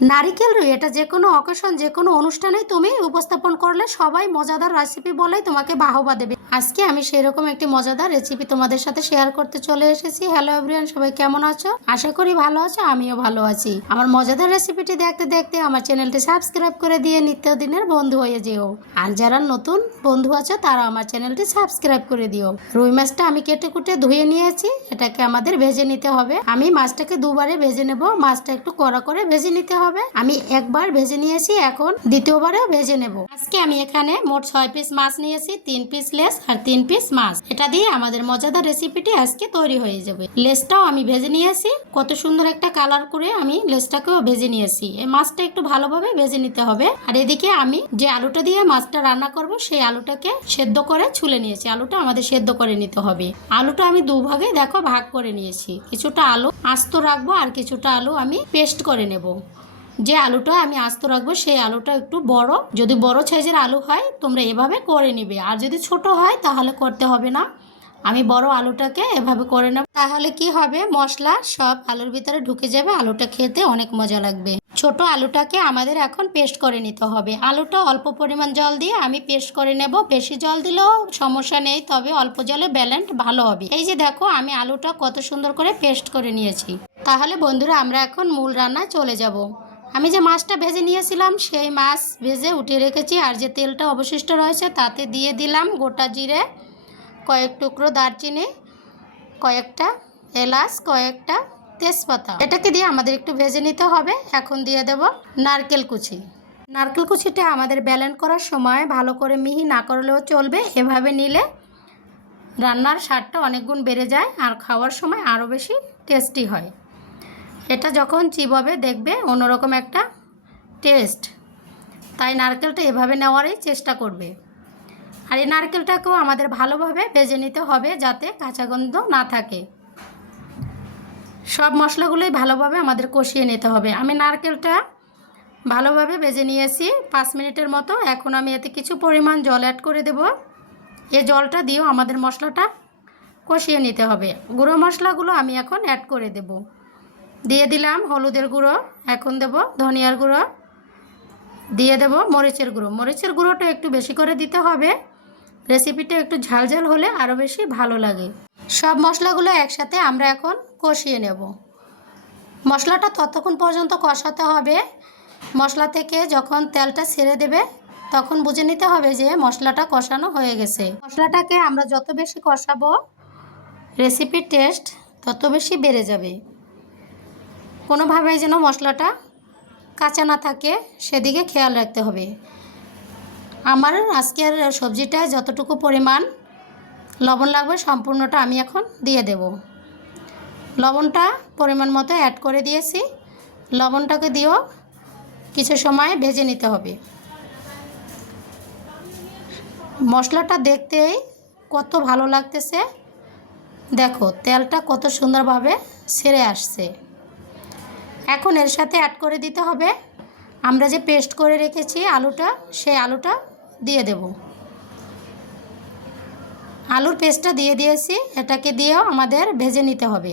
নারিকেল রুই এটা যে কোনো অকেশন যে কোনো অনুষ্ঠানেই তুমি উপস্থাপন করলে সবাই মজাদার রেসিপি বলেই তোমাকে বাহবা দেবে। আজকে আমি সেরকম একটি মজাদার রেসিপি তোমাদের সাথে শেয়ার করতে চলে এসেছি। হ্যালো এভরিওয়ান, সবাই কেমন আছো? আশা করি ভালো আছো, আমিও ভালো আছি। আমার মজাদার রেসিপিটি দেখতে দেখতে আমার চ্যানেলটি সাবস্ক্রাইব করে দিয়ে নিত্যদিনের বন্ধু হয়ে যেও। আর যারা নতুন বন্ধু আছো তারা আমার চ্যানেলটি সাবস্ক্রাইব করে দিও। রুই মাছটা আমি কেটে কুটে ধুয়ে নিয়েছি, এটাকে আমাদের ভেজে নিতে হবে। আমি মাছটাকে দুবারে ভেজে নেব, মাছটা একটু কড়া করে ভেজে নিতে হবে। আমি একবার ভেজে নিয়েছি, এখন দ্বিতীয়বারেও ভেজে নেব। আজকে আমি এখানে মোট 6 পিস মাছ নিয়েছি, 3 পিস লেস আর 3 পিস মাছ। এটা দিয়ে আমাদের মজাদার রেসিপিটি আজকে তৈরি হয়ে যাবে। লেসটাও আমি ভেজে নিয়েছি, কত সুন্দর একটা কালার করে আমি লেসটাকেও ভেজে নিয়েছি। এই মাছটা একটু ভালোভাবে ভেজে নিতে হবে। আর এদিকে আমি যে আলুটা দিয়ে মাছটা রান্না করব সেই আলুটাকে সেদ্ধ করে ছুলে নিয়েছি। আলুটা আমাদের সেদ্ধ করে নিতে হবে। আলুটা আমি দুভাগে দেখো ভাগ করে নিয়েছি। কিছুটা আলু আস্ত রাখবো আর কিছুটা আলু আমি পেস্ট করে নেব। যে আলুটা আমি আস্ত রাখবো সেই আলুটা একটু বড়, যদি বড় সাইজের আলু হয় তোমরা এভাবে করে নিবে, আর যদি ছোট হয় তাহলে করতে হবে না। আমি বড় আলুটাকে এভাবে করে নেব, তাহলে কি হবে মশলা সব আলুর ভিতরে ঢুকে যাবে, আলুটা খেতে অনেক মজা লাগবে। ছোট আলুটাকে আমাদের এখন পেস্ট করে নিতে হবে। আলুটা অল্প পরিমাণ জল দিয়ে আমি পেস্ট করে নেব। বেশি জল দিলেও সমস্যা নেই, তবে অল্প জলে ব্যালেন্স ভালো হবে। এই যে দেখো আমি আলুটা কত সুন্দর করে পেস্ট করে নিয়েছি। তাহলে বন্ধুরা আমরা এখন মূল রান্নায় চলে যাব। আমি যে মাছটা ভেজে নিয়েছিলাম সেই মাছ ভেজে উঠিয়ে রেখেছি, আর যে তেলটা অবশিষ্ট রয়েছে তাতে দিয়ে দিলাম গোটা জিরে, কয়েক টুকরো দারচিনি, কয়েকটা এলাচ, কয়েকটা তেজপাতা। এটাকে দিয়ে আমাদের একটু ভেজে নিতে হবে। এখন দিয়ে দেব নারকেল কুচি। নারকেল কুচিটা আমাদের ব্যালেন্স করার সময় ভালো করে মিহি না করলেও চলবে, এভাবে নিলে রান্নার স্বাদটা অনেক গুণ বেড়ে যায় আর খাওয়ার সময় আরও বেশি টেস্টি হয়। এটা যখন চিবাবে দেখবে অন্যরকম একটা টেস্ট, তাই নারকেলটা এভাবে নেওয়ারই চেষ্টা করবে। আর এই নারকেলটাকেও আমাদের ভালোভাবে ভেজে নিতে হবে যাতে কাঁচা গন্ধ না থাকে। সব মশলাগুলোই ভালোভাবে আমাদের কষিয়ে নিতে হবে। আমি নারকেলটা ভালোভাবে ভেজে নিয়েছি 5 মিনিটের মতো। এখন আমি এতে কিছু পরিমাণ জল অ্যাড করে দেব। এই জলটা দিয়েও আমাদের মশলাটা কষিয়ে নিতে হবে। গুঁড়ো মশলাগুলো আমি এখন অ্যাড করে দেব। দিয়ে দিলাম হলুদের গুঁড়ো, এখন দেব ধনিয়ার গুঁড়ো, দিয়ে দেব মরিচের গুঁড়ো। মরিচের গুঁড়োটা একটু বেশি করে দিতে হবে, রেসিপিটা একটু ঝালঝাল হলে আরও বেশি ভালো লাগে। সব মশলাগুলো একসাথে আমরা এখন কষিয়ে নেব। মশলাটা ততক্ষণ পর্যন্ত কষাতে হবে, মশলা থেকে যখন তেলটা ছেড়ে দেবে তখন বুঝে নিতে হবে যে মশলাটা কষানো হয়ে গেছে। মশলাটাকে আমরা যত বেশি কষাবো রেসিপির টেস্ট তত বেশি বেড়ে যাবে। কোনোভাবেই যেন মশলাটা কাঁচা না থাকে সেদিকে খেয়াল রাখতে হবে। আমার আজকের সবজিটায় যতটুকু পরিমাণ লবণ লাগবে সম্পূর্ণটা আমি এখন দিয়ে দেব। লবণটা পরিমাণ মতো অ্যাড করে দিয়েছি। লবণটাকে দিয়েও কিছু সময় ভেজে নিতে হবে। মশলাটা দেখতেই কত ভালো লাগতেছে, দেখো তেলটা কত সুন্দরভাবে ছেড়ে আসছে। এখন এর সাথে অ্যাড করে দিতে হবে আমরা যে পেস্ট করে রেখেছি আলুটা, সেই আলুটা দিয়ে দেব। আলুর পেস্টটা দিয়ে দিয়েছি, এটাকে দিয়েও আমাদের ভেজে নিতে হবে।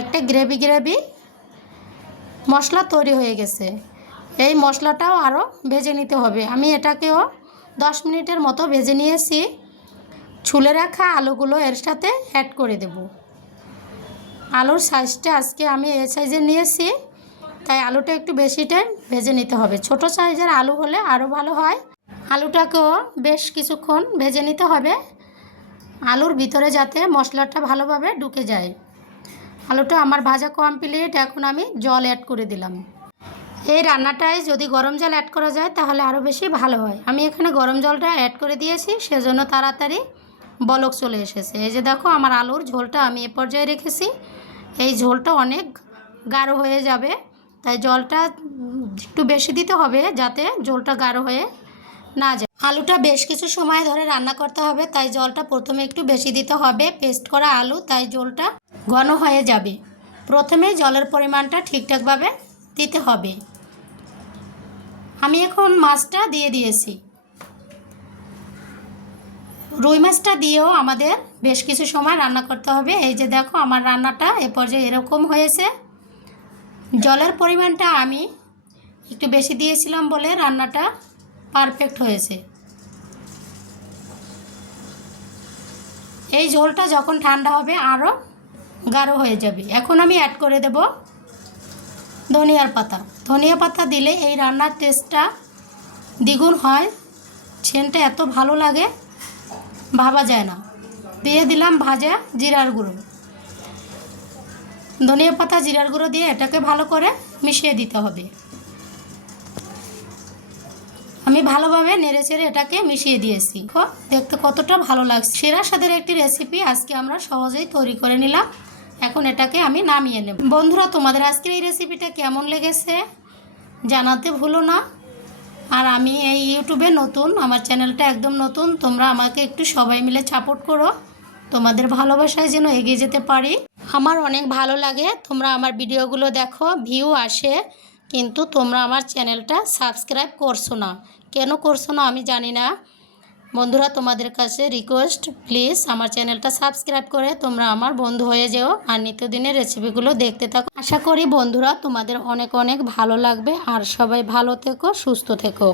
একটা গ্রেভি গ্রেভি মশলা তৈরি হয়ে গেছে। এই মশলাটাও আরও ভেজে নিতে হবে। আমি এটাকেও 10 মিনিটের মতো ভেজে নিয়েছি। ছুলে রাখা আলুগুলো এর সাথে অ্যাড করে দেব। আলুর সাইজটা আজকে আমি এই সাইজের নিয়েছি, তাই আলুটা একটু বেশি টাইম ভেজে নিতে হবে। ছোট সাইজের আলু হলে আরও ভালো হয়। আলুটাকেও বেশ কিছুক্ষণ ভেজে নিতে হবে, আলুর ভিতরে যাতে মশলাটা ভালোভাবে ঢুকে যায়। আলুটা আমার ভাজা কমপ্লিট, এখন আমি জল অ্যাড করে দিলাম। এই রান্নাটায় যদি গরম জল অ্যাড করা যায় তাহলে আরও বেশি ভালো হয়। আমি এখানে গরম জলটা অ্যাড করে দিয়েছি, সেজন্য তাড়াতাড়ি বলক চলে এসেছে। এই যে দেখো আমার আলুর ঝোলটা আমি এ পর্যায়ে রেখেছি। এই ঝোলটা অনেক গাঢ় হয়ে যাবে, তাই জলটা একটু বেশি দিতে হবে যাতে ঝোলটা গাঢ় হয়ে না যায়। আলুটা বেশ কিছু সময় ধরে রান্না করতে হবে, তাই জলটা প্রথমে একটু বেশি দিতে হবে। পেস্ট করা আলু, তাই জলটা ঘন হয়ে যাবে। প্রথমে জলের পরিমাণটা ঠিকঠাকভাবে দিতে হবে। আমি এখন মাছটা দিয়ে দিয়েছি। রুই মাছটা দিয়েও আমাদের বেশ কিছু সময় রান্না করতে হবে। এই যে দেখো আমার রান্নাটা এ পর্যায়ে এরকম হয়েছে। জলের পরিমাণটা আমি একটু বেশি দিয়েছিলাম বলে রান্নাটা পারফেক্ট হয়েছে। এই ঝোলটা যখন ঠান্ডা হবে আরও গাঢ় হয়ে যাবে। এখন আমি অ্যাড করে দেব ধনিয়ার পাতা। ধনিয়া পাতা দিলে এই রান্নার টেস্টটা দ্বিগুণ হয়, সেন্টটা এত ভালো লাগে ভাবা যায় না। দিয়ে দিলাম ভাজা জিরার গুঁড়ো। ধনিয়া পাতা জিরার গুঁড়ো দিয়ে এটাকে ভালো করে মিশিয়ে দিতে হবে। আমি ভালোভাবে নেড়েচেড়ে এটাকে মিশিয়ে দিয়েছি। দেখতে কতটা ভালো লাগছে। সেরা স্বাদের একটি রেসিপি আজকে আমরা সহজেই তৈরি করে নিলাম। এখন এটাকে আমি নামিয়ে নেব। বন্ধুরা, তোমাদের আজকের এই রেসিপিটা কেমন লেগেছে জানাতে ভুলো না। আর আমি এই ইউটিউবে নতুন, আমার চ্যানেলটা একদম নতুন। তোমরা আমাকে একটু সবাই মিলে সাপোর্ট করো, তোমাদের ভালোবাসায় যেন এগিয়ে যেতে পারি। আমার অনেক ভালো লাগে তোমরা আমার ভিডিওগুলো দেখো, ভিউ আসে, কিন্তু তোমরা আমার চ্যানেলটা সাবস্ক্রাইব করছো না। কেন করছো না আমি জানি না। বন্ধুরা, তোমাদের কাছে রিকোয়েস্ট, প্লিজ আমার চ্যানেলটা সাবস্ক্রাইব করে তোমরা আমার বন্ধু হয়ে যেও আর নিত্যদিনের রেসিপিগুলো দেখতে থাকো। আশা করি বন্ধুরা তোমাদের অনেক অনেক ভালো লাগবে। আর সবাই ভালো থেকো, সুস্থ থেকো।